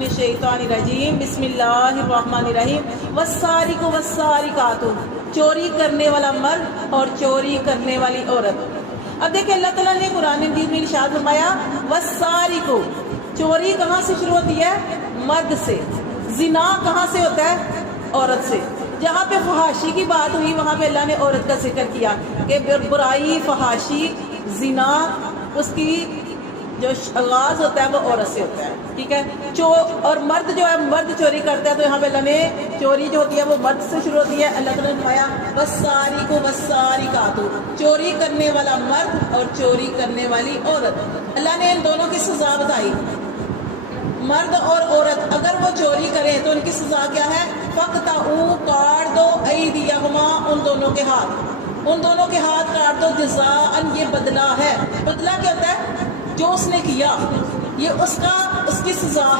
من الشیطان الرجیم بسم اللہ الرحمن الرحیم والسارق والسارقات، چوری کرنے والا مرد اور چوری کرنے والی عورت۔ اب دیکھیں اللہ تعالیٰ نے قرآن مجید میں ارشاد فرمایا والسارق، چوری کہاں سے شروع ہوتی ہے؟ مرد سے۔ زنا کہاں سے ہوتا ہے؟ عورت سے۔ جہاں پہ فحاشی کی بات ہوئی وہاں پہ اللہ نے عورت کا ذکر کیا کہ برائی، فحاشی، زنا، اس کی جو آغاز ہوتا ہے وہ عورت سے ہوتا ہے، ٹھیک ہے۔ اور مرد جو ہے، مرد چوری کرتا ہے تو یہاں پہ اللہ نے چوری جو ہوتی ہے وہ مرد سے شروع ہوتی ہے۔ اللہ تعالیٰ نے فرمایا والسارق والسارقات، چوری کرنے والا مرد اور چوری کرنے والی عورت۔ اللہ نے ان دونوں کی سزا بتائی، مرد اور عورت اگر وہ چوری کریں تو ان کی سزا کیا ہے؟ فَقْطَعُوا، کاٹ دو، أَيْدِيَهُمَا، ان دونوں کے ہاتھ، ان دونوں کے ہاتھ کاٹ دو، جزاءً، یہ بدلہ ہے۔ بدلہ کیا ہوتا ہے؟ جو اس نے کیا، یہ اس کی سزا ہے۔